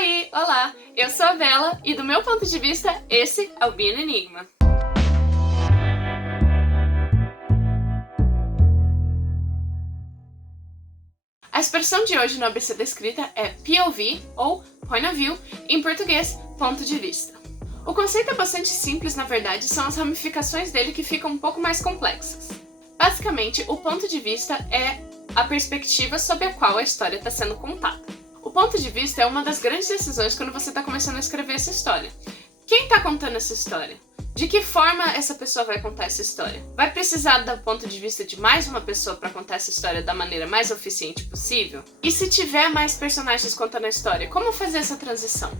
Oi, olá, eu sou a Bela e do meu ponto de vista, esse é o Being Enigma. A expressão de hoje no ABC da escrita é POV, ou Point of View, em português, ponto de vista. O conceito é bastante simples, na verdade, são as ramificações dele que ficam um pouco mais complexas. Basicamente, o ponto de vista é a perspectiva sob a qual a história está sendo contada. O ponto de vista é uma das grandes decisões quando você está começando a escrever essa história. Quem está contando essa história? De que forma essa pessoa vai contar essa história? Vai precisar do ponto de vista de mais uma pessoa para contar essa história da maneira mais eficiente possível? E se tiver mais personagens contando a história, como fazer essa transição?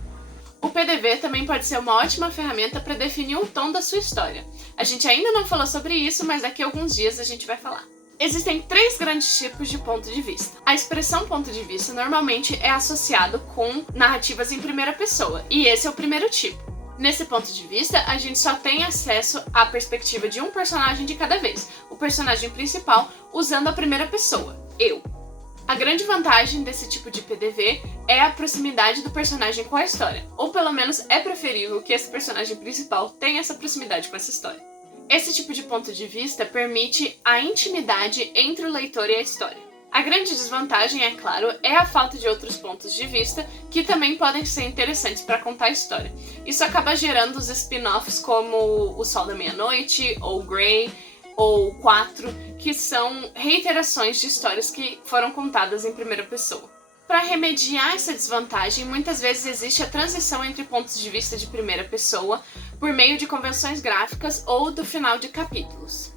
O PDV também pode ser uma ótima ferramenta para definir o tom da sua história. A gente ainda não falou sobre isso, mas daqui a alguns dias a gente vai falar. Existem 3 grandes tipos de ponto de vista. A expressão ponto de vista normalmente é associado com narrativas em primeira pessoa, e esse é o primeiro tipo. Nesse ponto de vista, a gente só tem acesso à perspectiva de um personagem de cada vez, o personagem principal usando a primeira pessoa, eu. A grande vantagem desse tipo de PDV é a proximidade do personagem com a história, ou pelo menos é preferível que esse personagem principal tenha essa proximidade com essa história. Esse tipo de ponto de vista permite a intimidade entre o leitor e a história. A grande desvantagem, é claro, é a falta de outros pontos de vista que também podem ser interessantes para contar a história. Isso acaba gerando os spin-offs como O Sol da Meia-Noite, ou Grey, ou 4, que são reiterações de histórias que foram contadas em primeira pessoa. Para remediar essa desvantagem, muitas vezes existe a transição entre pontos de vista de primeira pessoa por meio de convenções gráficas ou do final de capítulos.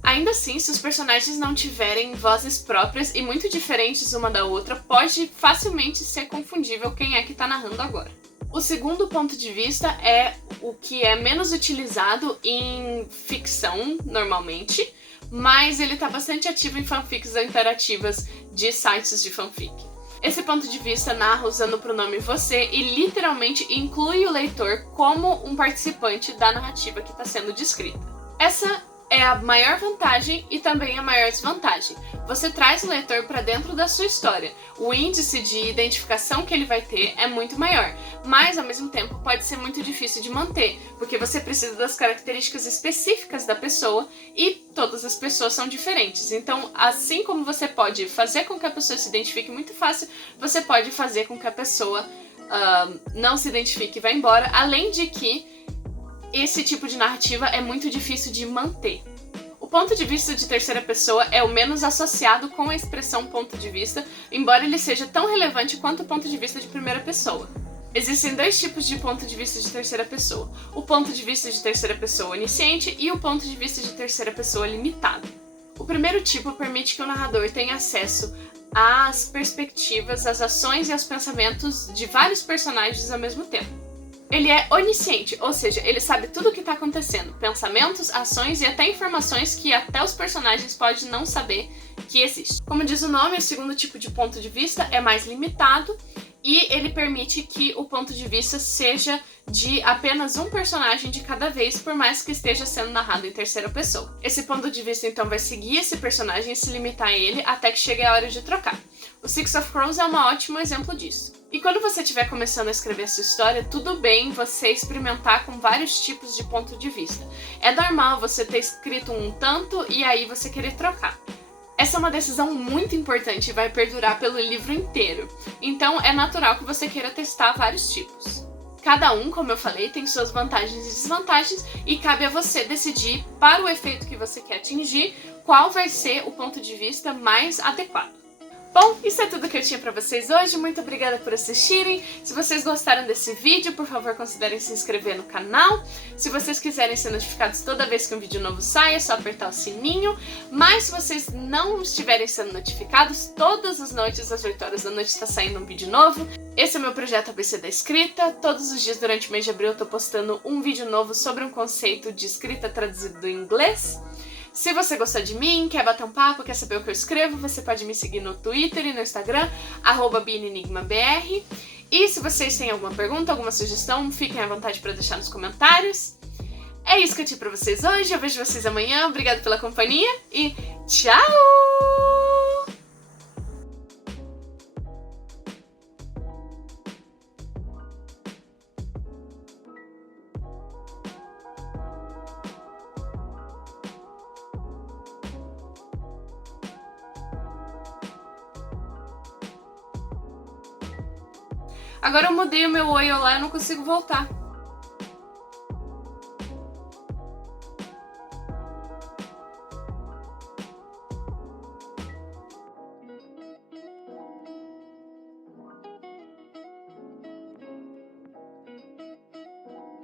Ainda assim, se os personagens não tiverem vozes próprias e muito diferentes uma da outra, pode facilmente ser confundível quem é que está narrando agora. O segundo ponto de vista é o que é menos utilizado em ficção, normalmente, mas ele está bastante ativo em fanfics interativas de sites de fanfic. Esse ponto de vista narra usando o pronome você e literalmente inclui o leitor como um participante da narrativa que está sendo descrita. Essa é a maior vantagem e também a maior desvantagem. Você traz o leitor para dentro da sua história. O índice de identificação que ele vai ter é muito maior, mas ao mesmo tempo pode ser muito difícil de manter, porque você precisa das características específicas da pessoa e todas as pessoas são diferentes. Então, assim como você pode fazer com que a pessoa se identifique muito fácil, você pode fazer com que a pessoa não se identifique e vá embora, além de que esse tipo de narrativa é muito difícil de manter. O ponto de vista de terceira pessoa é o menos associado com a expressão ponto de vista, embora ele seja tão relevante quanto o ponto de vista de primeira pessoa. Existem 2 tipos de ponto de vista de terceira pessoa: o ponto de vista de terceira pessoa onisciente e o ponto de vista de terceira pessoa limitado. O primeiro tipo permite que o narrador tenha acesso às perspectivas, às ações e aos pensamentos de vários personagens ao mesmo tempo. Ele é onisciente, ou seja, ele sabe tudo o que está acontecendo, pensamentos, ações e até informações que até os personagens podem não saber que existem. Como diz o nome, o segundo tipo de ponto de vista é mais limitado e ele permite que o ponto de vista seja de apenas um personagem de cada vez, por mais que esteja sendo narrado em terceira pessoa. Esse ponto de vista então vai seguir esse personagem e se limitar a ele até que chegue a hora de trocar. O Six of Crows é um ótimo exemplo disso. E quando você estiver começando a escrever a sua história, tudo bem você experimentar com vários tipos de ponto de vista. É normal você ter escrito um tanto e aí você querer trocar. Essa é uma decisão muito importante e vai perdurar pelo livro inteiro. Então é natural que você queira testar vários tipos. Cada um, como eu falei, tem suas vantagens e desvantagens e cabe a você decidir, para o efeito que você quer atingir, qual vai ser o ponto de vista mais adequado. Bom, isso é tudo que eu tinha pra vocês hoje, muito obrigada por assistirem. Se vocês gostaram desse vídeo, por favor considerem se inscrever no canal. Se vocês quiserem ser notificados toda vez que um vídeo novo sai, é só apertar o sininho. Mas se vocês não estiverem sendo notificados, todas as noites às 8 horas da noite está saindo um vídeo novo. Esse é o meu projeto ABC da Escrita. Todos os dias durante o mês de abril eu tô postando um vídeo novo sobre um conceito de escrita traduzido do inglês. Se você gostou de mim, quer bater um papo, quer saber o que eu escrevo, você pode me seguir no Twitter e no Instagram, @BeingEnigmaBR. E se vocês têm alguma pergunta, alguma sugestão, fiquem à vontade para deixar nos comentários. É isso que eu tinha pra vocês hoje, eu vejo vocês amanhã, obrigada pela companhia e tchau! Agora eu mudei o meu oi, olá, eu não consigo voltar.